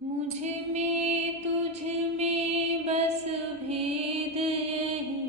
मुझ में तुझ में बस भेद यही,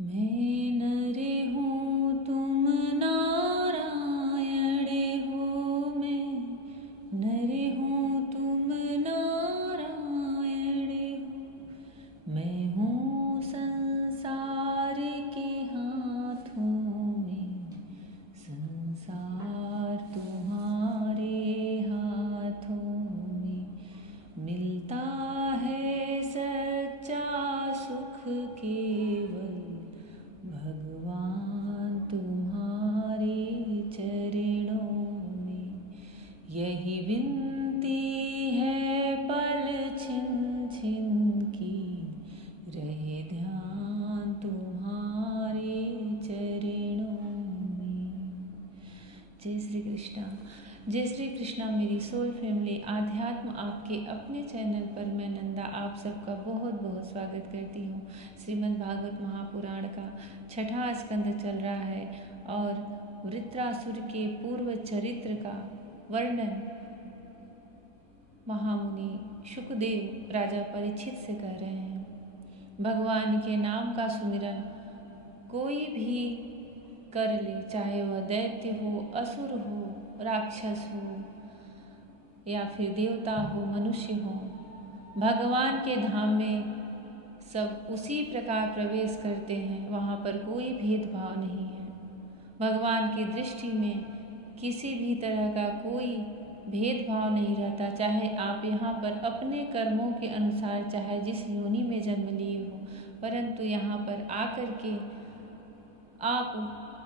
मैं नर हूँ तुम नारायण हो, मैं नर हूँ तुम नारायण हो। मैं हूँ संसार के हाथों में, संसार तुम्हारे हाथों में। मिलता है सच्चा सुख केवल भगवान तुम्हारे चरणों में। यही विनती है पल छिन छिन की, रहे ध्यान तुम्हारे चरणों में। जय श्री कृष्णा। जय श्री कृष्णा मेरी सोल फैमिली। आध्यात्म आपके अपने चैनल पर मैं नंदा आप सबका बहुत बहुत स्वागत करती हूँ। श्रीमद् भागवत महापुराण का 6वां स्कंद चल रहा है और वृत्रासुर के पूर्व चरित्र का वर्णन महामुनि शुकदेव राजा परीक्षित से कर रहे हैं। भगवान के नाम का सुमिरन कोई भी कर ले, चाहे वह दैत्य हो, असुर हो, राक्षस हो या फिर देवता हो, मनुष्य हो, भगवान के धाम में सब उसी प्रकार प्रवेश करते हैं। वहाँ पर कोई भेदभाव नहीं है। भगवान की दृष्टि में किसी भी तरह का कोई भेदभाव नहीं रहता। चाहे आप यहाँ पर अपने कर्मों के अनुसार चाहे जिस योनि में जन्म लिए हो, परंतु यहाँ पर आकर के आप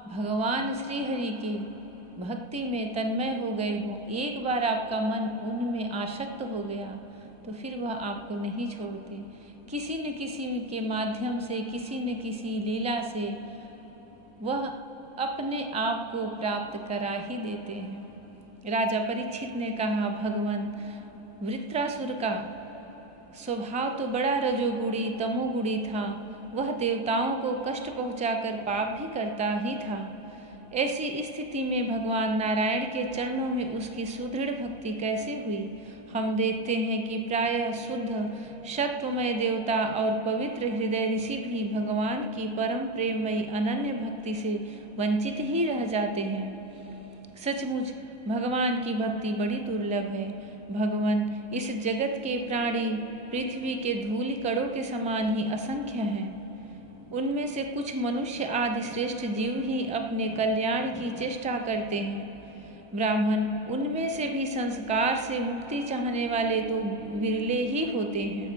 भगवान श्री हरि की भक्ति में तन्मय हो गए हो, एक बार आपका मन उनमें आसक्त हो गया तो फिर वह आपको नहीं छोड़ते। किसी न किसी के माध्यम से, किसी न किसी लीला से वह अपने आप को प्राप्त करा ही देते हैं। राजा परीक्षित ने कहा, भगवान वृत्रासुर का स्वभाव तो बड़ा रजोगुणी तमोगुणी था। वह देवताओं को कष्ट पहुंचाकर पाप भी करता ही था। ऐसी स्थिति में भगवान नारायण के चरणों में उसकी सुदृढ़ भक्ति कैसे हुई? हम देखते हैं कि प्रायः शुद्ध सत्वमय देवता और पवित्र हृदय ऋषि भी भगवान की परम प्रेममयी अनन्य भक्ति से वंचित ही रह जाते हैं। सचमुच भगवान की भक्ति बड़ी दुर्लभ है। भगवान इस जगत के प्राणी पृथ्वी के धूलि कणों के समान ही असंख्य हैं। उनमें से कुछ मनुष्य आदि श्रेष्ठ जीव ही अपने कल्याण की चेष्टा करते हैं। ब्राह्मण उनमें से भी संस्कार से मुक्ति चाहने वाले तो विरले ही होते हैं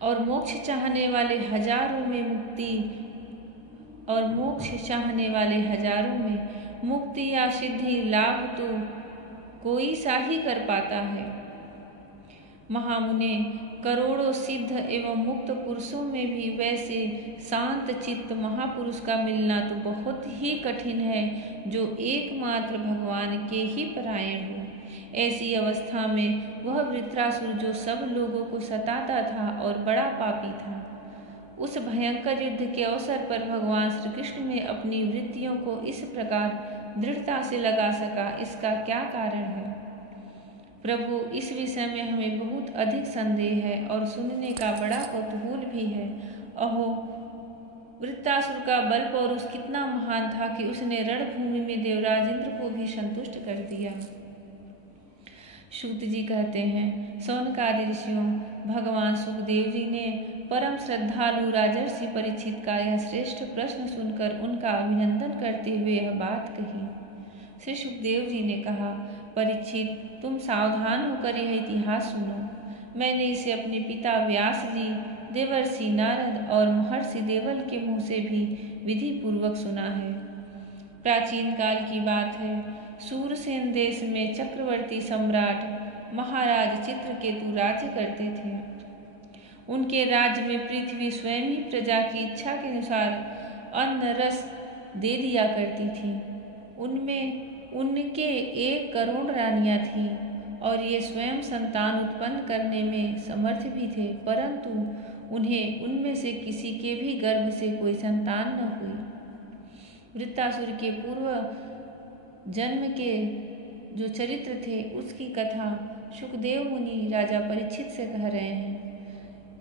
और मोक्ष चाहने वाले हजारों में मुक्ति या सिद्धि लाभ तो कोई सा ही कर पाता है। महामुने, करोड़ों सिद्ध एवं मुक्त पुरुषों में भी वैसे शांत चित्त महापुरुष का मिलना तो बहुत ही कठिन है जो एकमात्र भगवान के ही परायण हो। ऐसी अवस्था में वह वृत्रासुर जो सब लोगों को सताता था और बड़ा पापी था, उस भयंकर युद्ध के अवसर पर भगवान श्री कृष्ण ने अपनी वृत्तियों को इस प्रकार दृढ़ता से लगा सका, इसका क्या कारण है? प्रभु, इस विषय में हमें बहुत अधिक संदेह है और सुनने का बड़ा कौतूहल भी है। अहो, वृत्रासुर का बल पौरुष कितना महान था कि उसने रणभूमि में देवराज इंद्र को भी संतुष्ट कर दिया। सूत जी कहते हैं, सौनकादि ऋषियों, भगवान सुखदेव जी ने परम श्रद्धालु राजर्षि परीक्षित का यह श्रेष्ठ प्रश्न सुनकर उनका अभिनंदन करते हुए यह बात कही। श्री सुखदेव जी ने कहा, परीक्षित, तुम सावधान होकर यह इतिहास सुनो। मैंने इसे अपने पिता व्यास जी, देवर्षि नारद और महर्षि देवल के मुँह से भी विधि पूर्वक सुना है। प्राचीन काल की बात है। सूरसेन देश में चक्रवर्ती सम्राट महाराज चित्रकेतु राज्य करते थे। उनके राज्य में पृथ्वी स्वयं ही प्रजा की इच्छा के अनुसार अन्न रस दे दिया करती थी। उनमें उनके 1 करोड़ रानियां थीं और ये स्वयं संतान उत्पन्न करने में समर्थ भी थे, परंतु उन्हें उनमें से किसी के भी गर्भ से कोई संतान न हुई। वृत्रासुर के पूर्व जन्म के जो चरित्र थे उसकी कथा सुखदेव मुनि राजा परीक्षित से कह रहे हैं।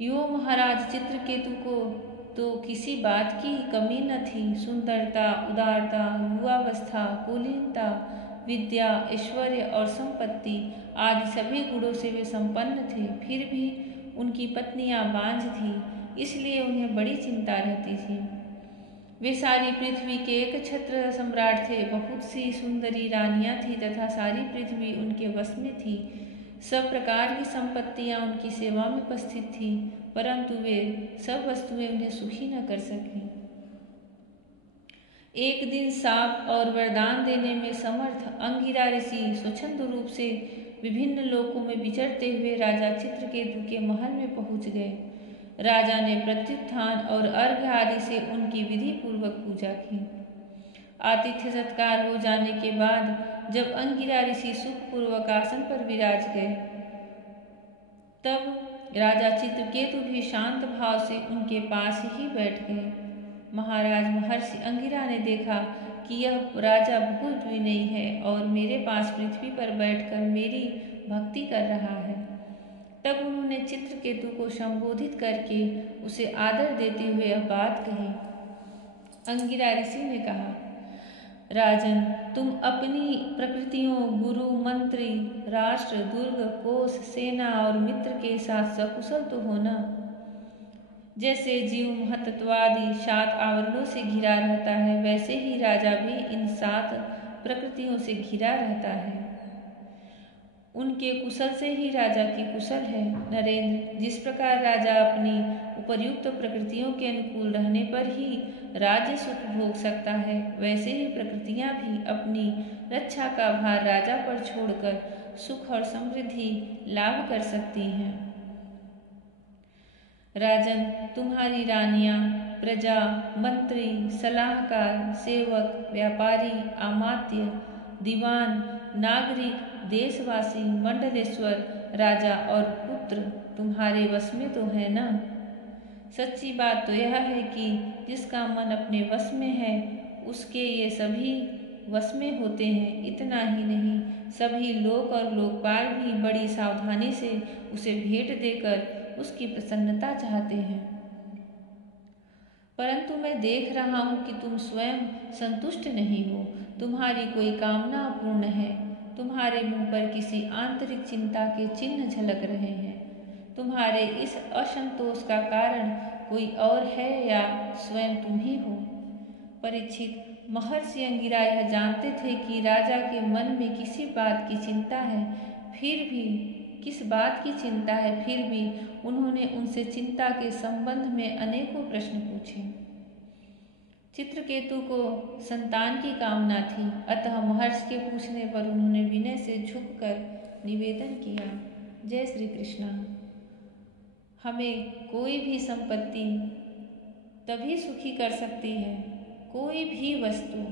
यो महाराज, चित्रकेतु को तो किसी बात की कमी न थी। सुंदरता, उदारता, युवावस्था, कुलीनता, विद्या, ऐश्वर्य और संपत्ति आदि सभी गुणों से वे संपन्न थे। फिर भी उनकी पत्नियां बांझ थी, इसलिए उन्हें बड़ी चिंता रहती थी। वे सारी पृथ्वी के एक छत्र सम्राट थे। बहुत सी सुंदरी रानियां थीं तथा सारी पृथ्वी उनके वश में थी। सब प्रकार की संपत्तियां उनकी सेवा में उपस्थित थी, परंतु वे सब वस्तुएं उन्हें सुखी न कर सकीं। एक दिन शाप और वरदान देने में समर्थ अंगिरा ऋषि स्वच्छंद रूप से विभिन्न लोकों में विचरते हुए राजा चित्रकेतु के महल में पहुंच गए। राजा ने प्रत्युत्थान और अर्घ्य आदि से उनकी विधि पूर्वक पूजा की। आतिथ्य सत्कार हो जाने के बाद जब अंगिरा ऋषि सुखपूर्वक आसन पर विराज गए, तब राजा चित्रकेतु भी शांत भाव से उनके पास ही बैठ गए। महाराज, महर्षि अंगिरा ने देखा कि यह राजा बहुत विनयी है और मेरे पास पृथ्वी पर बैठकर मेरी भक्ति कर रहा है। तब उन्होंने चित्रकेतु को संबोधित करके उसे आदर देते हुए यह बात कही। अंगिरा ऋषि ने कहा, राजन, तुम अपनी प्रकृतियों, गुरु, मंत्री, राष्ट्र, दुर्ग, कोष, सेना और मित्र के साथ सकुशल तो हो ना। जैसे जीव महत्त्वादि 7 आवरणों से घिरा रहता है, वैसे ही राजा भी इन 7 प्रकृतियों से घिरा रहता है। उनके कुशल से ही राजा की कुशल है। नरेंद्र, जिस प्रकार राजा अपनी उपर्युक्त प्रकृतियों के अनुकूल रहने पर ही राज्य सुख भोग सकता है, वैसे ही प्रकृतियां भी अपनी रक्षा का भार राजा पर छोड़कर सुख और समृद्धि लाभ कर सकती हैं। राजन, तुम्हारी रानियां, प्रजा, मंत्री, सलाहकार, सेवक, व्यापारी, अमात्य, दीवान, नागरिक, देशवासी, मंडलेश्वर, राजा और पुत्र तुम्हारे वश में तो है ना। सच्ची बात तो यह है कि जिसका मन अपने वश में है उसके ये सभी वश में होते हैं। इतना ही नहीं, सभी लोक और लोकपाल भी बड़ी सावधानी से उसे भेंट देकर उसकी प्रसन्नता चाहते हैं। परंतु मैं देख रहा हूँ कि तुम स्वयं संतुष्ट नहीं हो। तुम्हारी कोई कामना अपूर्ण है। तुम्हारे मुंह पर किसी आंतरिक चिंता के चिन्ह झलक रहे हैं। तुम्हारे इस असंतोष का कारण कोई और है या स्वयं तुम ही हो। परीक्षित, महर्षि अंगिरा यह जानते थे कि राजा के मन में किसी बात की चिंता है, फिर भी किस बात की चिंता है, फिर भी उन्होंने उनसे चिंता के संबंध में अनेकों प्रश्न पूछे। चित्रकेतु को संतान की कामना थी, अतः महर्षि के पूछने पर उन्होंने विनय से झुककर निवेदन किया, जय श्री कृष्ण। हमें कोई भी संपत्ति तभी सुखी कर सकती है, कोई भी वस्तु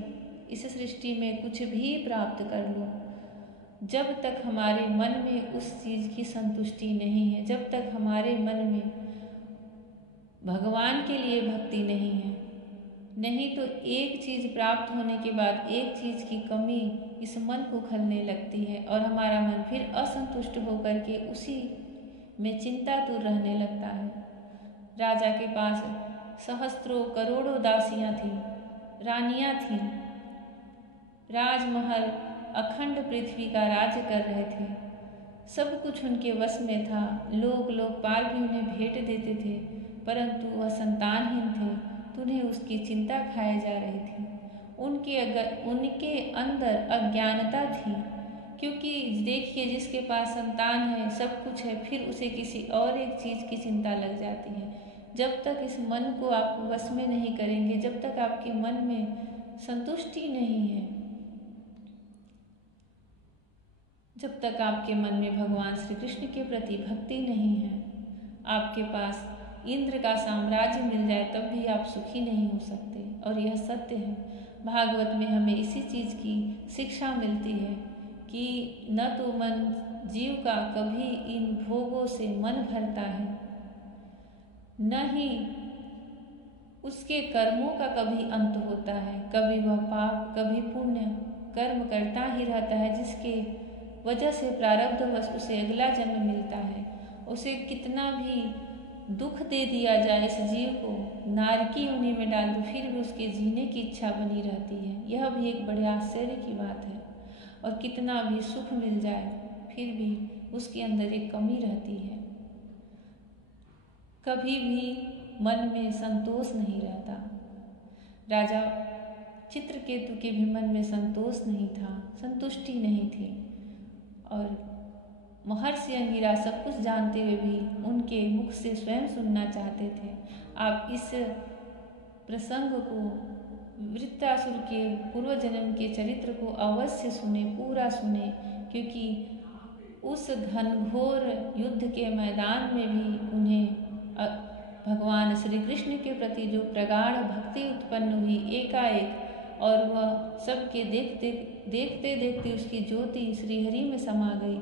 इस सृष्टि में कुछ भी प्राप्त कर लो, जब तक हमारे मन में उस चीज़ की संतुष्टि नहीं है, जब तक हमारे मन में भगवान के लिए भक्ति नहीं है। नहीं तो एक चीज़ प्राप्त होने के बाद एक चीज़ की कमी इस मन को खलने लगती है और हमारा मन फिर असंतुष्ट होकर के उसी में चिंतातुर रहने लगता है। राजा के पास सहस्त्रों करोड़ों दासियां थीं, रानियां थीं। राजमहल अखंड पृथ्वी का राज्य कर रहे थे। सब कुछ उनके वश में था। लोकपाल भी उन्हें भेंट देते थे, परंतु वह संतानहीन थे, तो उन्हें उसकी चिंता खाए जा रही थी। उनके अंदर अज्ञानता थी, क्योंकि देखिए, जिसके पास संतान है, सब कुछ है, फिर उसे किसी और एक चीज़ की चिंता लग जाती है। जब तक इस मन को आप वश में नहीं करेंगे, जब तक आपके मन में संतुष्टि नहीं है, जब तक आपके मन में भगवान श्री कृष्ण के प्रति भक्ति नहीं है, आपके पास इंद्र का साम्राज्य मिल जाए तब भी आप सुखी नहीं हो सकते। और यह सत्य है। भागवत में हमें इसी चीज़ की शिक्षा मिलती है कि न तो मन जीव का कभी इन भोगों से मन भरता है, न ही उसके कर्मों का कभी अंत होता है। कभी वह पाप, कभी पुण्य, कर्म करता ही रहता है, जिसके वजह से प्रारब्धवश उसे अगला जन्म मिलता है। उसे कितना भी दुख दे दिया जाए इस जीव को, नारकी योनि में डाल दो, फिर भी उसके जीने की इच्छा बनी रहती है। यह भी एक बड़े आश्चर्य की बात है। और कितना भी सुख मिल जाए फिर भी उसके अंदर एक कमी रहती है। कभी भी मन में संतोष नहीं रहता। राजा चित्रकेतु के भी मन में संतोष नहीं था, संतुष्टि नहीं थी। और महर्षि अंगिरा सब कुछ जानते हुए भी उनके मुख से स्वयं सुनना चाहते थे। आप इस प्रसंग को, वृत्रासुर के पूर्व जन्म के चरित्र को अवश्य सुने, पूरा सुने, क्योंकि उस घनघोर युद्ध के मैदान में भी उन्हें भगवान श्री कृष्ण के प्रति जो प्रगाढ़ भक्ति उत्पन्न हुई एकाएक, और वह सबके देखते देखते उसकी ज्योति श्रीहरि में समा गई।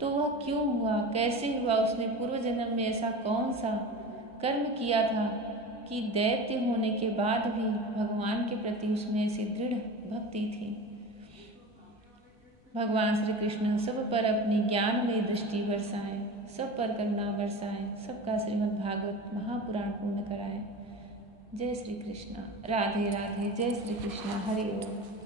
तो वह क्यों हुआ, कैसे हुआ? उसने पूर्व जन्म में ऐसा कौन सा कर्म किया था कि दैत्य होने के बाद भी भगवान के प्रति उसमें ऐसी दृढ़ भक्ति थी। भगवान श्री कृष्ण सब पर अपनी ज्ञानमयी दृष्टि बरसाएं, सब पर करुणा बरसाएं, सबका श्रीमद् भागवत महापुराण पूर्ण कराएं। जय श्री कृष्ण। राधे राधे। जय श्री कृष्ण। हरि ओम।